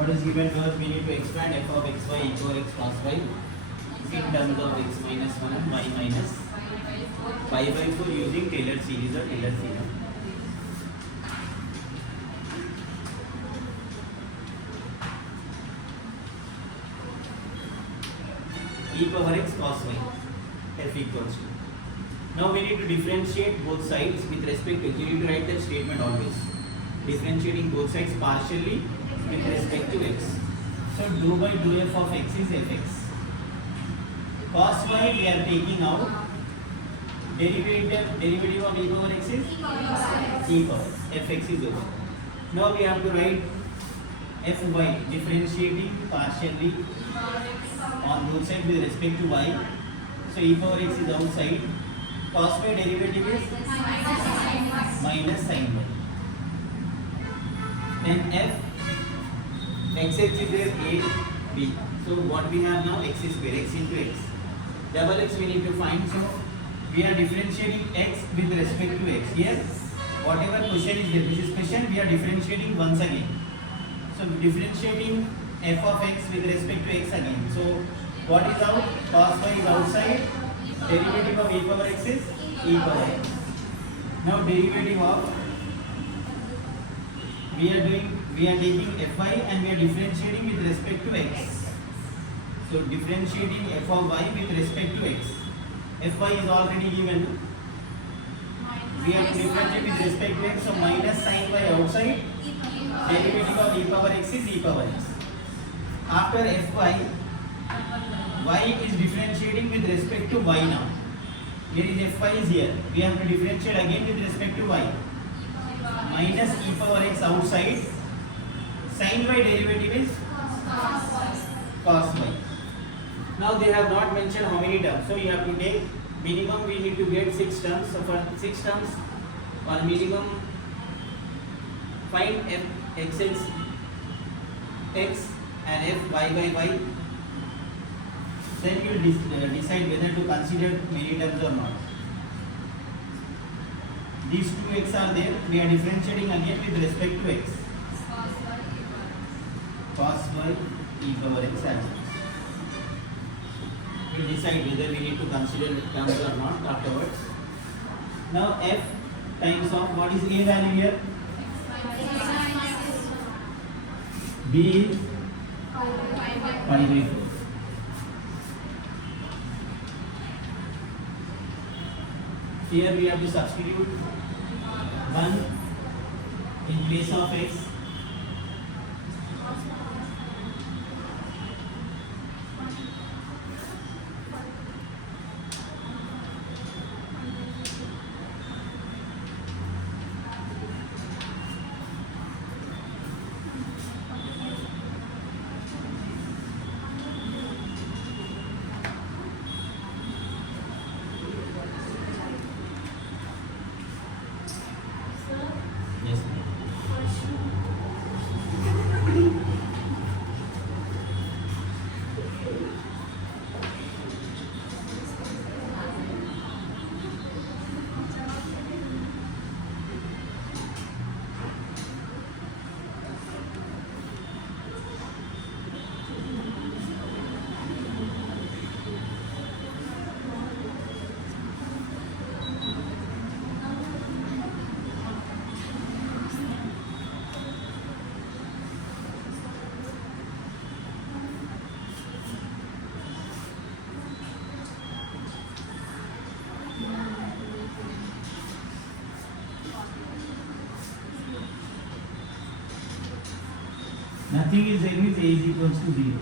what is given to us, we need to expand f of xy e power x cos y in terms of x minus 1 and y minus pi by 4 using Taylor series or Taylor theorem. E power x cos y f equals to. Now we need to differentiate both sides with respect to, you need to write that statement always. Differentiating both sides partially with respect to x. So do by do f of x is fx. Cos y we are taking out. Derivative of e power x is e power. Fx is over. Now we have to write fy, differentiating partially on both sides with respect to y. So e power x is outside. Cos y derivative is minus sin y. Then f xx is there a b. So what we have now, x square, x into x. Double x we need to find. So we are differentiating x with respect to x. Here whatever question is there, this is question, we are differentiating once again. So differentiating f of x with respect to x again. So what is out? Cos y is outside. Derivative of e power x is e power x. Now derivative of, we are taking fy and we are differentiating with respect to x. So differentiating f of y with respect to x. Fy is already given. We have to differentiate with respect to x. So minus sin y outside. Derivative of e power x is e power x. After fy, y is differentiating with respect to y now. Here is fy is here. We have to differentiate again with respect to y. Minus e power x outside. Sin y derivative is cos y. Now they have not mentioned how many terms. So you have to take minimum, we need to get 6 terms. So for 6 terms or minimum, find f xx x and f y by y. Then you will decide whether to consider many terms or not. These two x are there. We are differentiating again with respect to x. Cos y e power x as x. We will decide whether we need to consider terms or not afterwards. Now f times of, what is a value here? B is pi by 4. Here we have to substitute 1 in place of x. Nothing is there means a is equals to 0.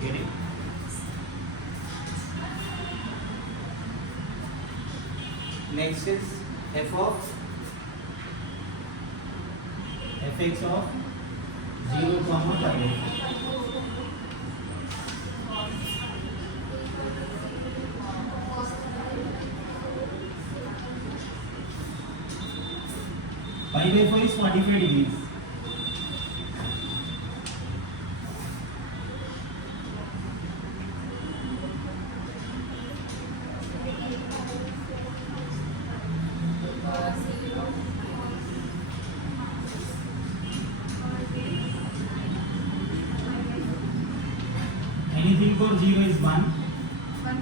Get it? Next is f of fx of 0, pi. Pi by 4 is 45 degrees. 1. 1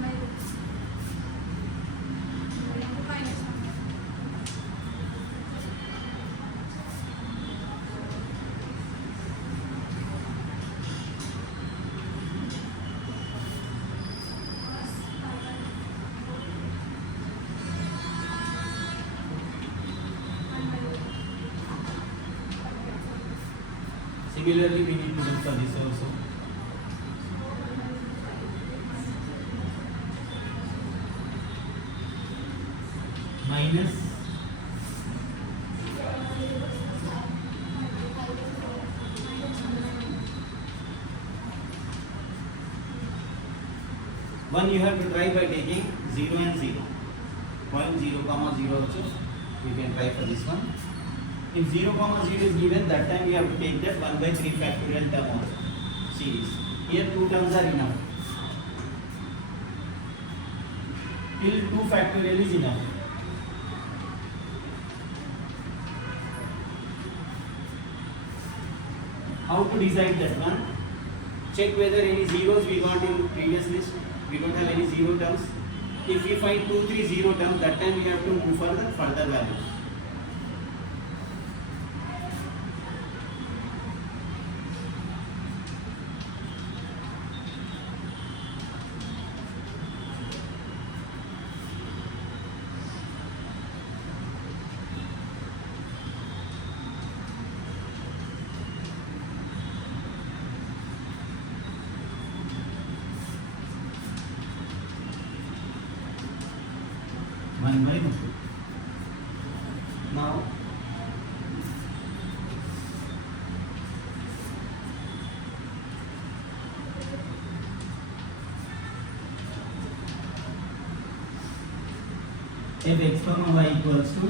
by root minus 1. Similarly, we need to look for this also. Minus one you have to try by taking 0 and 0. Point 0 comma 0 also you can try for this one. If 0 comma 0 is given, that time you have to take that 1 by 3 factorial term also series. Here 2 terms are enough. Till 2 factorial is enough. How to decide that one? Check whether any zeros we got in previous list. We don't have any 0 terms. If we find 2, 3 0 terms, that time we have to move for the further values. One by root 2. Now if x comma y equals to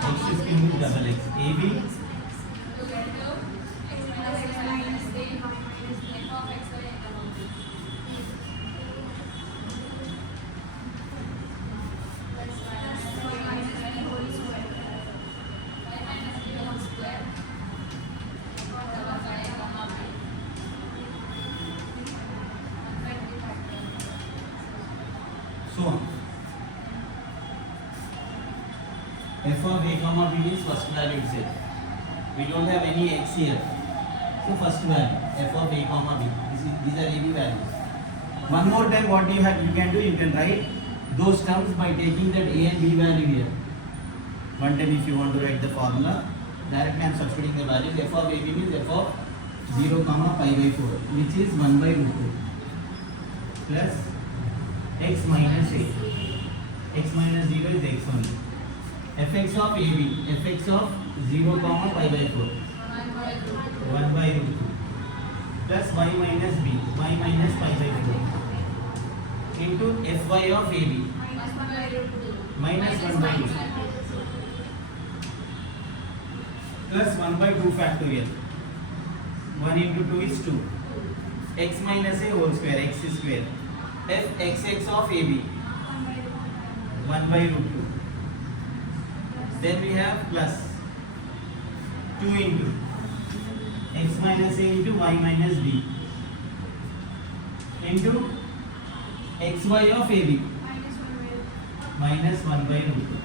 x is given to double x ab so on. F of a comma b means first value itself. We don't have any x here. So first value f of a comma b. These are ab values. One more time, what you can do, you can write those terms by taking that a and b value here. One time, if you want to write the formula, directly I am substituting the values. F of ab means f of 0 comma pi by 4, which is 1 by root 2 plus x minus a. X minus 0 is x only. Fx of ab, fx of 0 comma pi by 4, 1 by root 2 plus y minus b, y minus pi by 4 into fy of ab minus 1 by root 2 plus 1 by 2 factorial. 1 into 2 is 2. X minus a whole square, x square. F xx of ab 1 by root 2. Then we have plus 2 into x minus a into y minus b into xy of ab minus 1 by root 2.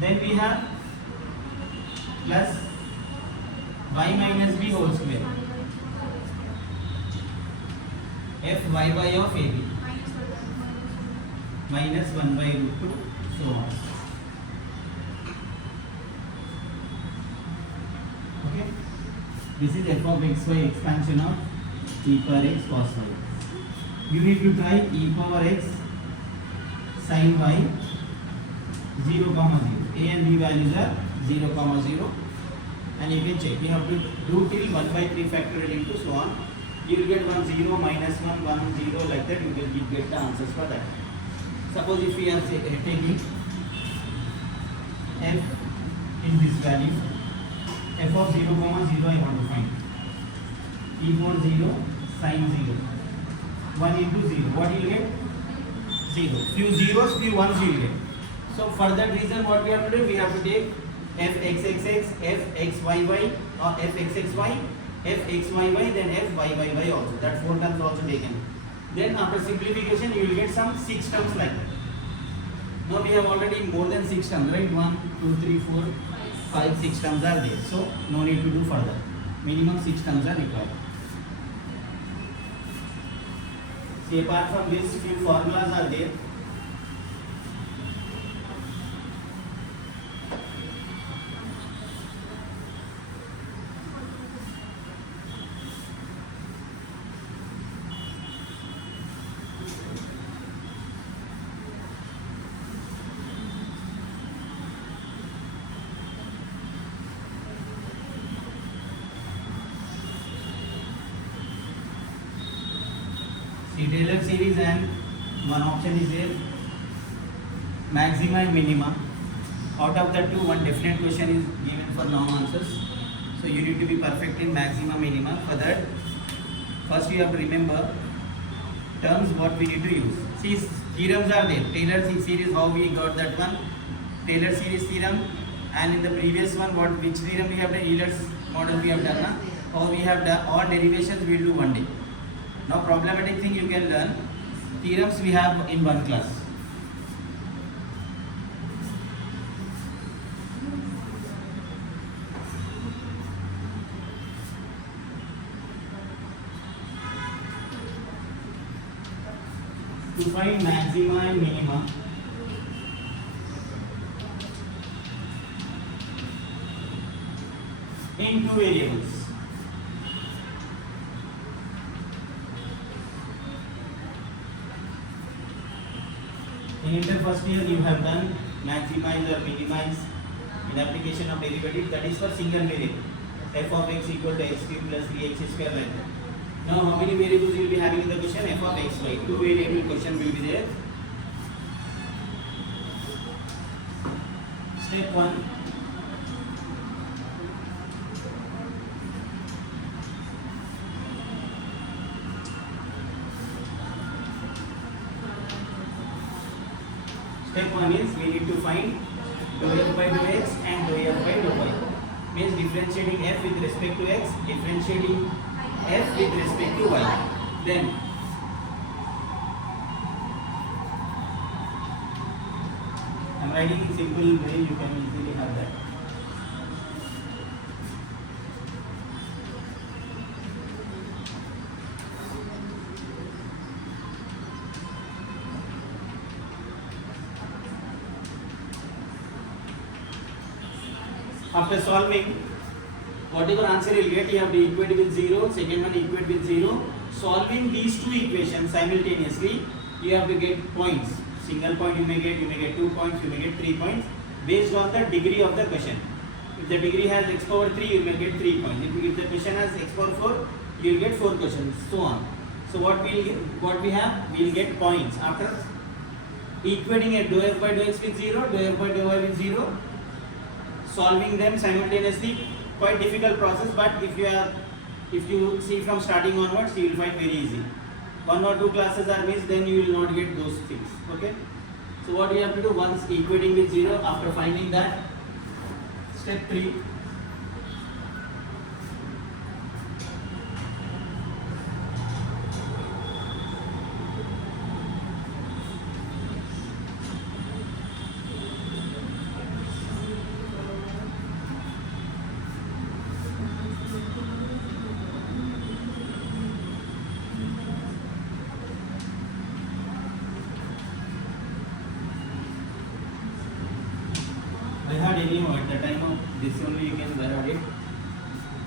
Then we have plus y minus b whole square. F y of ab minus 1 by root 2, so on. Okay, this is f of xy expansion of e power x cos y. You need to try e power x sin y 0 comma 0. A and b values are 0 comma 0, and you can check. You have to do till 1 by 3 factorial into so on. You will get 1 0 minus 1 1 0 like that. You will get the answers for that. Suppose if we are taking f in this value. F of 0 comma 0 I want to find. E mod 0 sin 0. 1 into 0. What you will get? 0. Few zeros, few ones you will get. So for that reason, what we have to do? We have to take fxxx, fxyy, or fxxy, fxyy, then fyy also. That 4 terms also taken. Then after simplification, you will get some 6 terms like that. Now we have already more than 6 terms, right? 1, 2, 3, 4, 5, 6 terms are there. So no need to do further. Minimum 6 terms are required. See, apart from this, few formulas are there. See, Taylor series, and one option is there, maxima and minima. Out of the two, one definite question is given for long answers. So you need to be perfect in maxima, minima. For that, first you have to remember terms what we need to use. See, theorems are there. Taylor series, how we got that one? Taylor series theorem. And in the previous one, which theorem we have done? Euler's model we have done. Na? Or we have done all derivations we will do one day. Now problematic thing you can learn. Theorems we have in one class. To find maxima and minima, in two variables. In inter first year you have done maximize or minimize in application of derivative, that is for single variable. F of x equal to x cube plus 3x square like that. Now how many variables you will be having in the question? F of x, y. Two variable question will be there. Step 1. Step 1 is we need to find dou f by dou x and dou f by dou y. Means differentiating f with respect to x, differentiating f with respect to y. Then I am writing in simple way, you can easily have that. After solving, whatever answer you get, you have to equate with 0, second one equate with 0. Solving these two equations simultaneously, you have to get points. Single point you may get 2 points, you may get 3 points based on the degree of the question. If the degree has x power 3, you may get 3 points. If the question has x power 4, you will get 4 questions, so on. So what we have, we will get points after equating a dou f by dou x with 0, dou f by dou y with 0. Solving them simultaneously, quite difficult process, but if you see from starting onwards, you will find very easy. 1 or 2 classes are missed, then you will not get those things. Okay. So what you have to do, once equating with 0, after finding that, step 3. Anyhow, at the time of this only you can write it.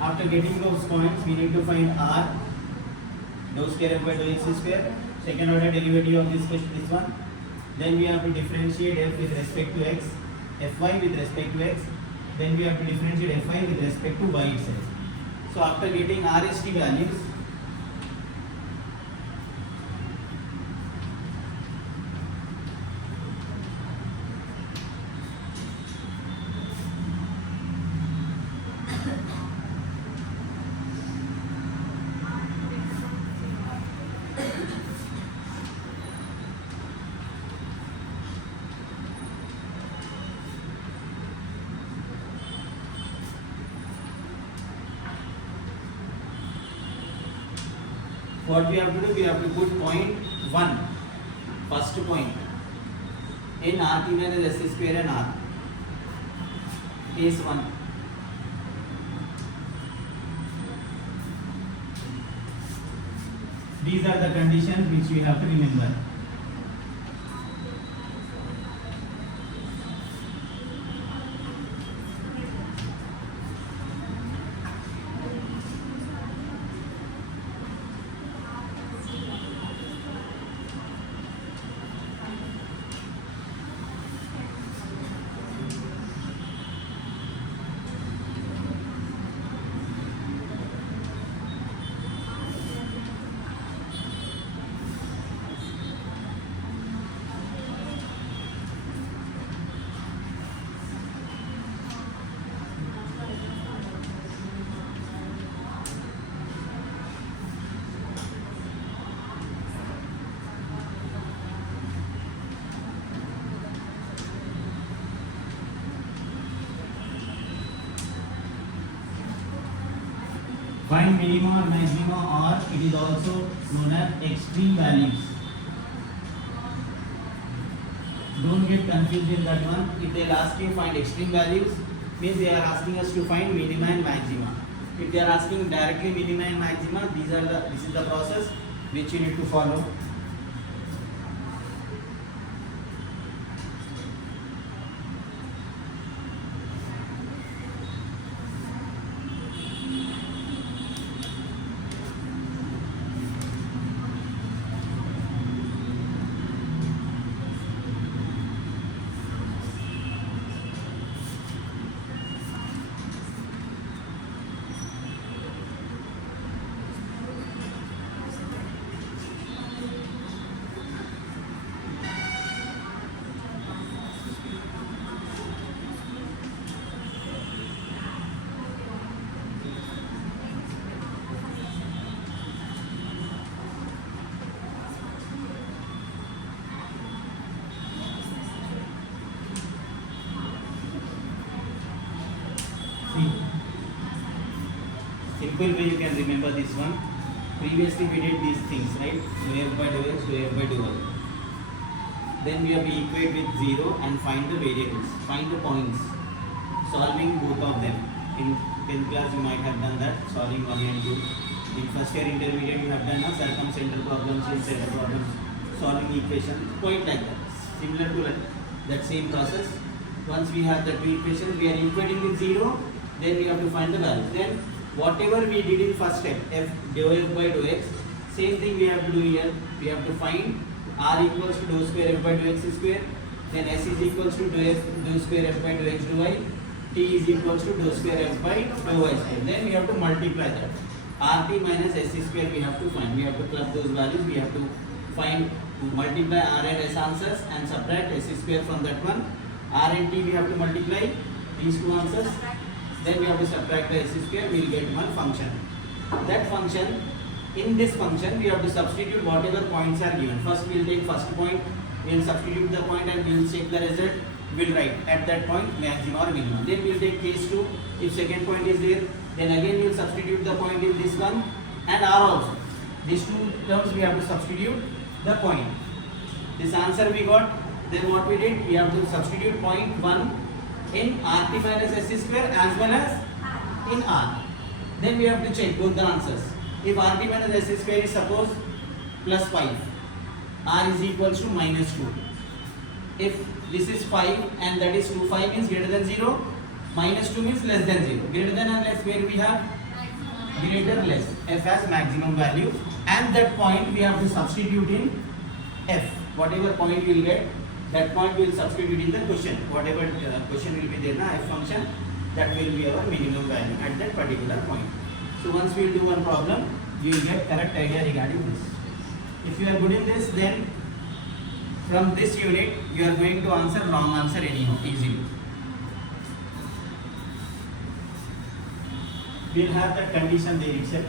After getting those points, we need to find r, dou square f by dou x square, second order derivative of this one. Then we have to differentiate f with respect to x, fy with respect to x. Then we have to differentiate fy with respect to y itself. So after getting RST values, what we have to do, we have to put point 1, first point, in RT minus S square and R. Case 1. These are the conditions which we have to remember. Find minima or maxima, or it is also known as extreme values. Don't get confused in that one. If they are asking find extreme values, means they are asking us to find minima and maxima. If they are asking directly minima and maxima, this is the process which you need to follow. Simple way you can remember this one. Previously we did these things, right? So f by dou x, so f by dou y. Then we have to equate with 0 and find the variables, find the points, solving both of them. In 10th class you might have done that, solving 1 and 2. In first year intermediate you have done a circumcenter problems, center problems, solving equations, point like that. Similar to that same process. Once we have the two equations, we are equating with 0, then we have to find the values. Then whatever we did in first step, f dou f by dou x, same thing we have to do here. We have to find r equals to dou square f by dou x square, then s is equals to dou square f by dou x dou y, t is equals to dou square f by dou y square. Then we have to multiply that. rt minus s square we have to find. We have to club those values. We have to find, multiply r and s answers and subtract s square from that one. R and t we have to multiply these two answers. Then we have to subtract the s square, we will get one function. That function, in this function, we have to substitute whatever points are given. First we will take first point, we will substitute the point and we will check the result. We will write at that point maximum or minimum. Then we will take case 2, if second point is there, then again we will substitute the point in this one and r also. These two terms we have to substitute the point. This answer we got, then what we did, we have to substitute point 1 in rt minus s square as well as in r. Then we have to check both the answers. If rt minus s square is suppose plus 5, r is equals to minus 2. If this is 5 and that is 2, 5 means greater than 0, minus 2 means less than 0. Greater than and less, where we have greater less, f has maximum value, and that point we have to substitute in f. Whatever point we will get, that point we will substitute in the question. Whatever question will be there na f function, that will be our minimum value at that particular point. So once we will do one problem, you will get correct idea regarding this. If you are good in this, then from this unit you are going to answer wrong answer anyhow easily. We will have that condition there itself.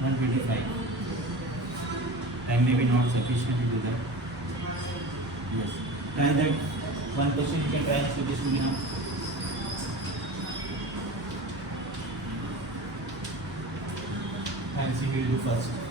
125. Time may be not sufficient to do that. Yes. Try that. One question you can try execution now. And see we will do first.